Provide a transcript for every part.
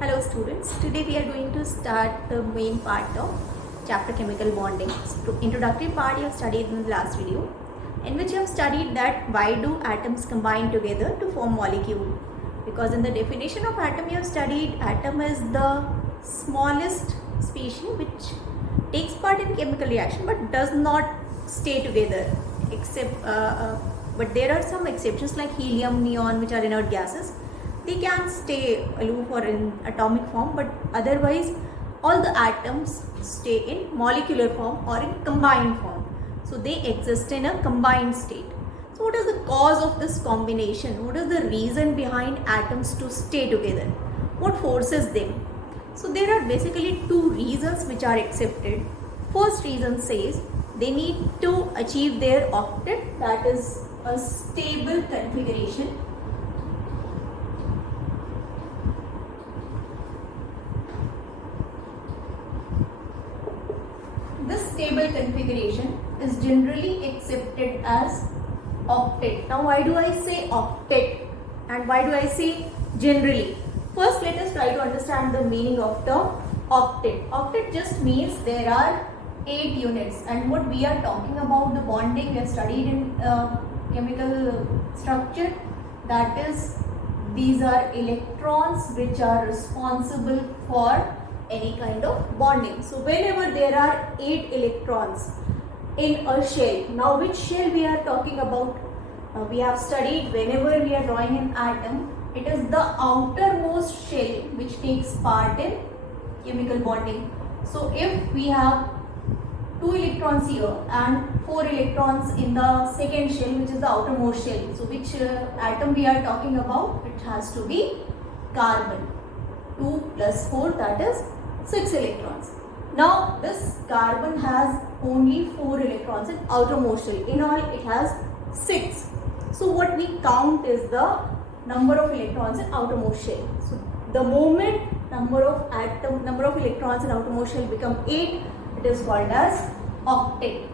Hello students, today we are going to start the main part of chapter chemical bonding. So, introductory part you have studied in the last video, in which you have studied that why do atoms combine together to form molecule. Because in the definition of atom you have studied atom is the smallest species which takes part in chemical reaction but does not stay together, except but there are some exceptions like helium, neon, which are inert gases. They can stay aloof or in atomic form, but otherwise all the atoms stay in molecular form or in combined form. So they exist in a combined state. So what is the cause of this combination? What is the reason behind atoms to stay together? What forces them? So there are basically two reasons which are accepted. First reason says they need to achieve their octet, that is a stable configuration. This stable configuration is generally accepted as octet. Now why do I say octet and why do I say generally? First let us try to understand the meaning of the octet. Octet just means there are 8 units, and what we are talking about, the bonding we have studied in chemical structure, that is these are electrons which are responsible for any kind of bonding. So whenever there are 8 electrons in a shell, now which shell we are talking about? We have studied whenever we are drawing an atom, it is the outermost shell which takes part in chemical bonding. So if we have 2 electrons here and 4 electrons in the second shell, which is the outermost shell, so which atom we are talking about? It has to be carbon. 2 plus 4, that is 6 electrons. Now this carbon has only 4 electrons in outermost shell. In all it has 6. So what we count is the number of electrons in outermost shell. So the moment number of electrons in outermost shell become 8, it is called as octet.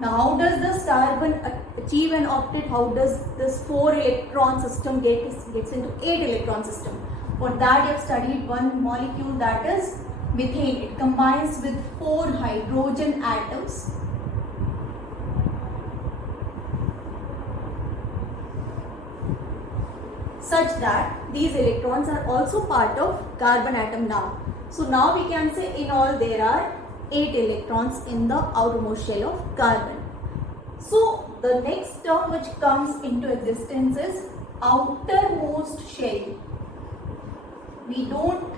Now how does this carbon achieve an octet? How does this 4 electron system gets into 8 electron system? For that you have studied one molecule, that is methane. It combines with 4 hydrogen atoms such that these electrons are also part of carbon atom now. So now we can say in all there are 8 electrons in the outermost shell of carbon. So the next term which comes into existence is outermost shell. We don't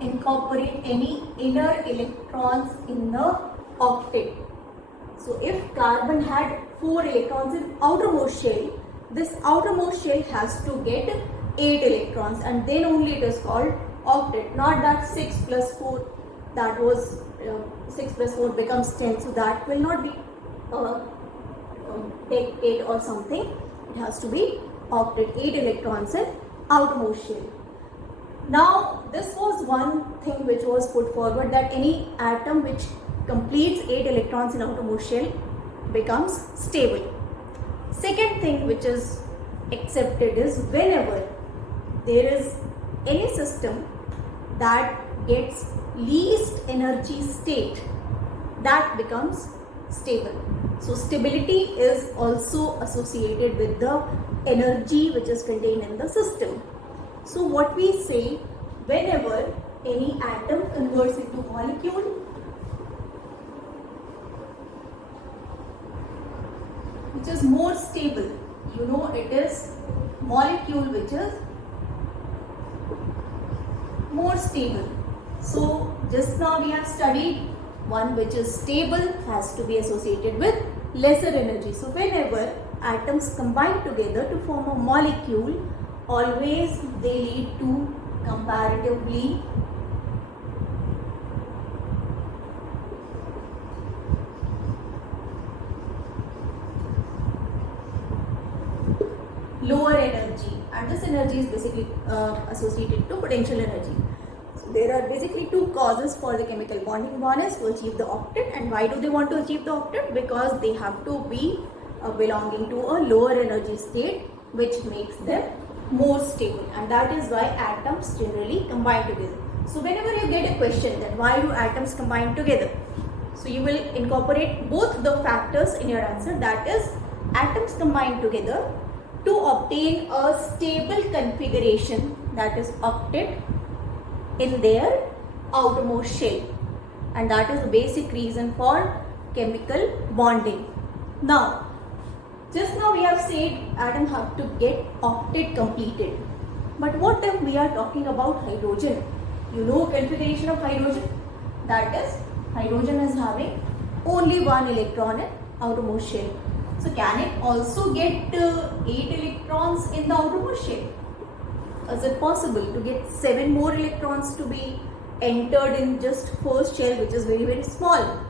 incorporate any inner electrons in the octet. So if carbon had 4 electrons in outermost shell, this outermost shell has to get 8 electrons, and then only it is called octet. Not that 6 plus 4, that was 6 plus 4 becomes 10, so that will not be 8 or something. It has to be octet, 8 electrons in outermost shell. Now this was one thing which was put forward, that any atom which completes 8 electrons in outermost shell becomes stable. Second thing which is accepted is whenever there is any system that gets least energy state, that becomes stable. So stability is also associated with the energy which is contained in the system. So what we say, whenever any atom converts into molecule which is more stable, you know, it is molecule which is more stable. So just now we have studied one which is stable has to be associated with lesser energy. So whenever atoms combine together to form a molecule, always they lead to comparatively lower energy, and this energy is basically associated to potential energy. So there are basically two causes for the chemical bonding. One is to achieve the octet, and why do they want to achieve the octet? Because they have to be belonging to a lower energy state, which makes them more stable, and that is why atoms generally combine together. So whenever you get a question that why do atoms combine together, so you will incorporate both the factors in your answer, that is atoms combine together to obtain a stable configuration, that is octet, in their outermost shell, and that is the basic reason for chemical bonding. Now, just now we have said atoms have to get octet completed. But what if we are talking about hydrogen? You know configuration of hydrogen? That is, hydrogen is having only one electron in outermost shell. So can it also get 8 electrons in the outermost shell? Is it possible to get 7 more electrons to be entered in just first shell, which is very, very small?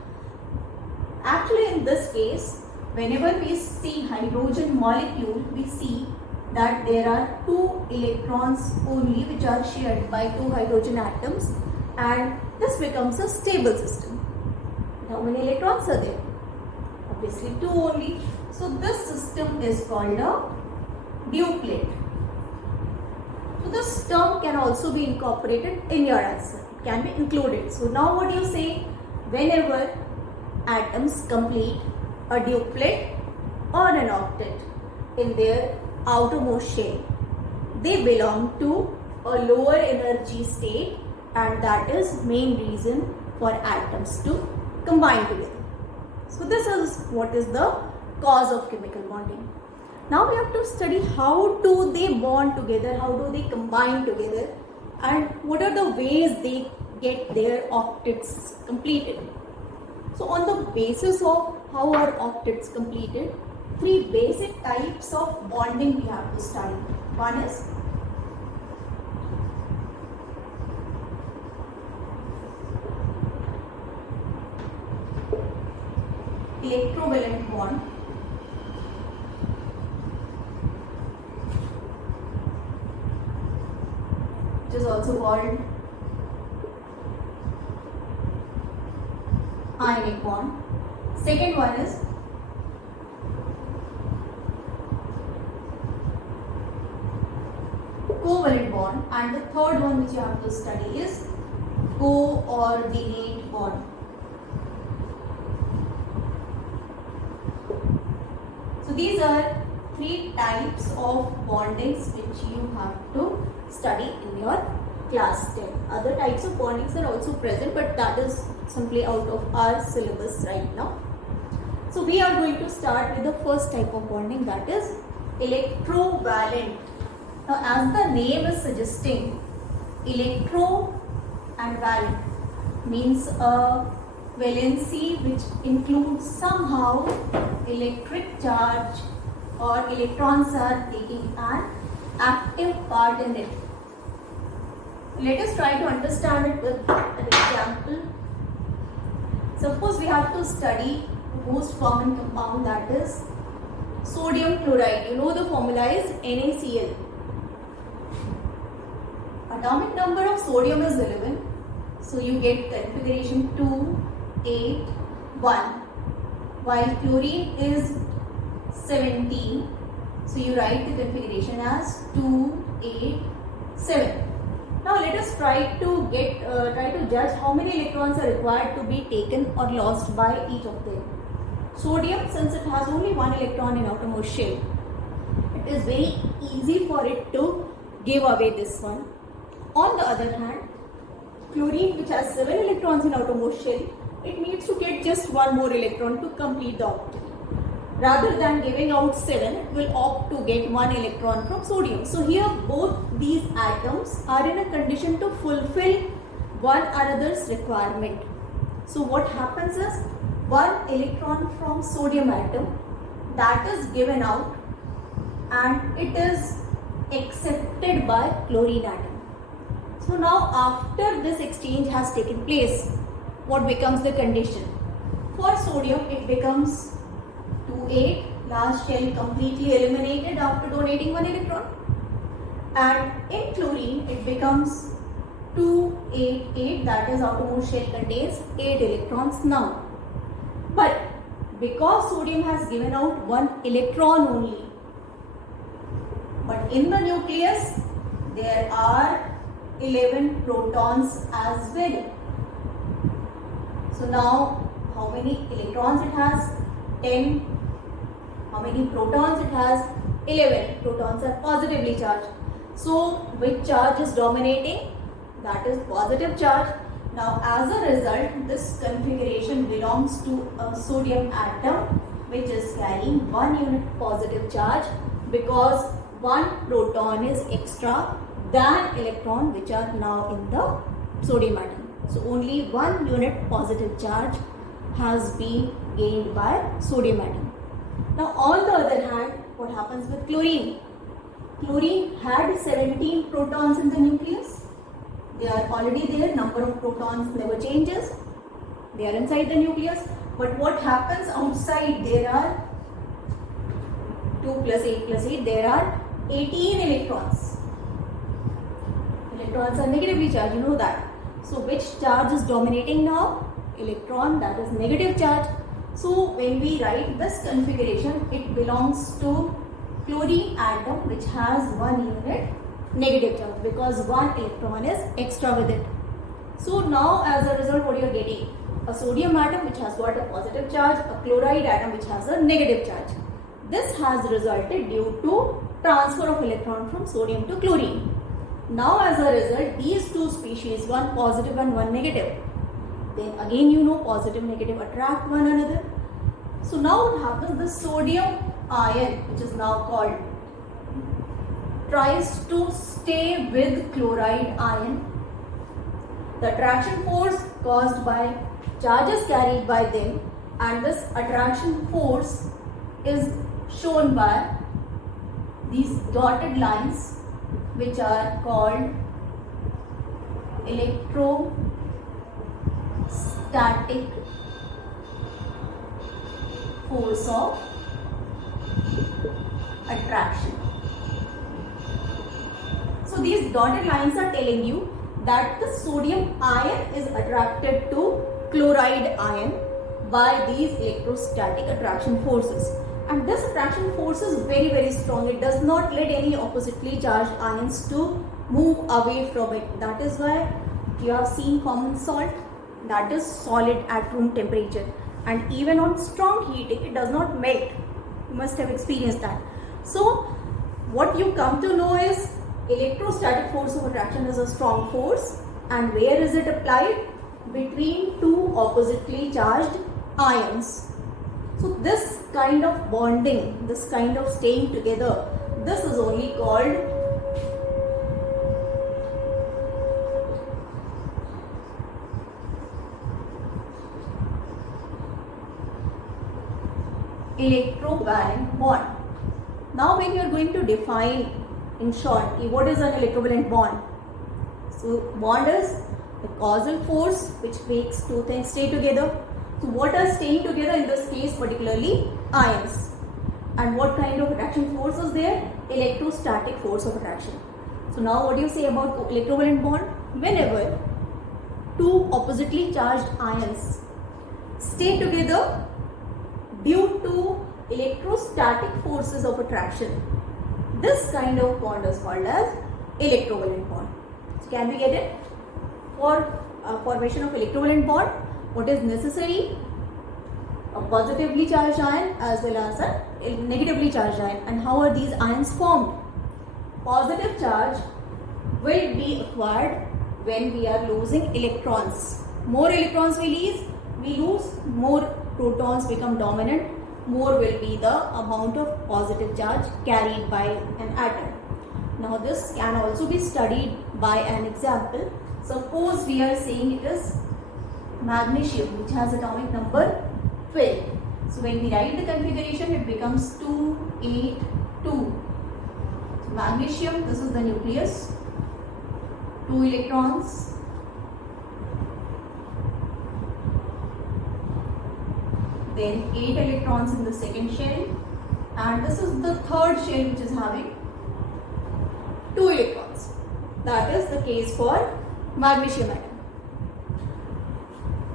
Actually, in this case, whenever we see hydrogen molecule, we see that there are 2 electrons only which are shared by 2 hydrogen atoms, and this becomes a stable system. How many electrons are there? Obviously 2 only. So this system is called a duplet. So this term can also be incorporated in your answer. It can be included. So now what do you say? Whenever atoms complete a duplet or an octet in their outermost shell, they belong to a lower energy state, and that is main reason for atoms to combine together. So this is what is the cause of chemical bonding. Now we have to study how do they bond together, how do they combine together, and what are the ways they get their octets completed. So on the basis of how are octets completed, 3 basic types of bonding we have to study. One is electrovalent bond, which is also called ionic bond. Second one is covalent bond, and the third one which you have to study is coordinate bond. So these are 3 types of bondings which you have to study in your class 10. Other types of bondings are also present, but that is simply out of our syllabus right now. So we are going to start with the first type of bonding, that is electrovalent. Now as the name is suggesting, electro and valent means a valency which includes somehow electric charge, or electrons are taking an active part in it. Let us try to understand it with an example. Suppose we have to study the most common compound, that is sodium chloride. You know the formula is NaCl. Atomic number of sodium is 11. So you get configuration 2, 8, 1. While chlorine is 17. So you write the configuration as 2, 8, 7. Now let us try to judge how many electrons are required to be taken or lost by each of them. Sodium, since it has only 1 electron in outermost shell, it is very easy for it to give away this one. On the other hand, chlorine, which has 7 electrons in outermost shell, it needs to get just 1 more electron to complete the octet. Rather than giving out 7, it will opt to get 1 electron from sodium. So here both these atoms are in a condition to fulfill one another's requirement. So what happens is, 1 electron from sodium atom, that is given out and it is accepted by chlorine atom. So now after this exchange has taken place, what becomes the condition? For sodium it becomes 2,8, last shell completely eliminated after donating 1 electron, and in chlorine it becomes 288, that is outermost shell contains 8 electrons now. But because sodium has given out 1 electron only, but in the nucleus there are 11 protons as well. So now how many electrons it has? 10. How many protons it has? 11. Protons are positively charged. So which charge is dominating? That is positive charge. Now as a result, this configuration belongs to a sodium atom which is carrying 1 unit positive charge, because 1 proton is extra than electron which are now in the sodium atom. So only 1 unit positive charge has been gained by sodium atom. Now on the other hand, what happens with chlorine? Chlorine had 17 protons in the nucleus. They are already there, number of protons never changes. They are inside the nucleus. But what happens outside? There are 2 plus 8 plus 8, there are 18 electrons. Electrons are negatively charged, you know that. So which charge is dominating now? Electron, that is negative charge. So when we write this configuration, it belongs to chlorine atom which has 1 unit negative charge, because 1 electron is extra with it. So now as a result, what you are getting? A sodium atom which has got a positive charge, a chloride atom which has a negative charge. This has resulted due to transfer of electron from sodium to chlorine. Now as a result, these two species, one positive and one negative, then again you know positive negative attract one another. So now what happens? The sodium ion, which is now called, tries to stay with chloride ion. The attraction force caused by charges carried by them, and this attraction force is shown by these dotted lines, which are called electrostatic force of attraction. So these dotted lines are telling you that the sodium ion is attracted to chloride ion by these electrostatic attraction forces. And this attraction force is very, very strong. It does not let any oppositely charged ions to move away from it. That is why you have seen common salt, that is solid at room temperature. And even on strong heating, it does not melt. You must have experienced that. So what you come to know is electrostatic force of attraction is a strong force. And where is it applied? Between two oppositely charged ions. So this kind of bonding, this kind of staying together, this is only called electrovalent bond. Now when you are going to define in short, what is an electrovalent bond? So bond is the causal force which makes two things stay together. So what are staying together in this case, particularly ions? And what kind of attraction force is there? Electrostatic force of attraction. So now what do you say about electrovalent bond? Whenever two oppositely charged ions stay together due to electrostatic forces of attraction, this kind of bond is called as electrovalent bond. So can we get it? For formation of electrovalent bond, what is necessary? A positively charged ion as well as a negatively charged ion. And how are these ions formed? Positive charge will be acquired when we are losing electrons. More electrons we lose, more protons become dominant, more will be the amount of positive charge carried by an atom. Now this can also be studied by an example. Suppose we are saying it is magnesium, which has atomic number 12. So when we write the configuration, it becomes 282. So magnesium, this is the nucleus, 2 electrons. Then 8 electrons in the second shell, and this is the third shell which is having 2 electrons. That is the case for magnesium atom.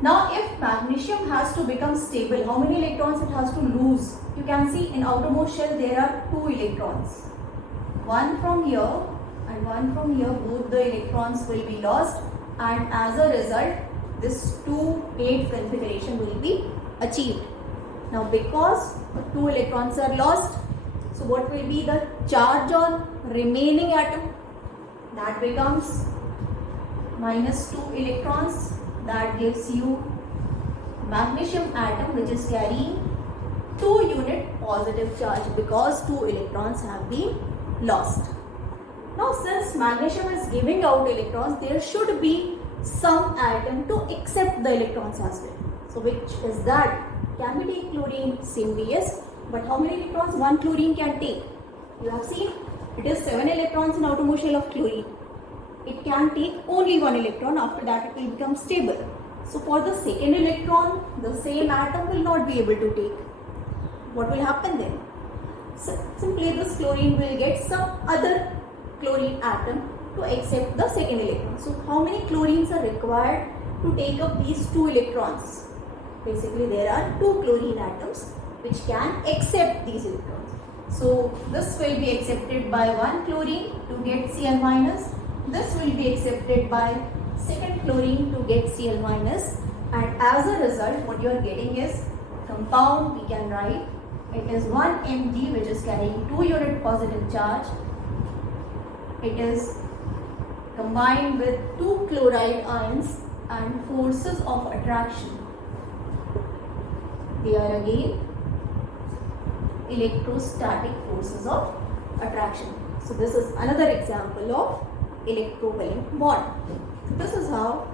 Now if magnesium has to become stable, how many electrons it has to lose? You can see in outermost shell there are 2 electrons. one from here and one from here, both the electrons will be lost, and as a result this 2-8 configuration will be achieved. Now because 2 electrons are lost, so what will be the charge on remaining atom? That becomes minus 2 electrons. That gives you magnesium atom which is carrying 2 unit positive charge because 2 electrons have been lost. Now since magnesium is giving out electrons, there should be some atom to accept the electrons as well. So which is that? Can we take chlorine? Simply yes. But how many electrons one chlorine can take? You have seen it is 7 electrons in outermost shell of chlorine. It can take only 1 electron. After that it will become stable. So for the second electron, the same atom will not be able to take. What will happen then? So simply this chlorine will get some other chlorine atom to accept the second electron. So how many chlorines are required to take up these 2 electrons? Basically there are 2 chlorine atoms which can accept these electrons. So this will be accepted by 1 chlorine to get Cl minus. This will be accepted by second chlorine to get Cl minus, and as a result what you are getting is compound. We can write it is 1 Mg which is carrying 2 unit positive charge. It is combined with 2 chloride ions and forces of attraction. They are again electrostatic forces of attraction. So this is another example of electrovalent bond. So this is how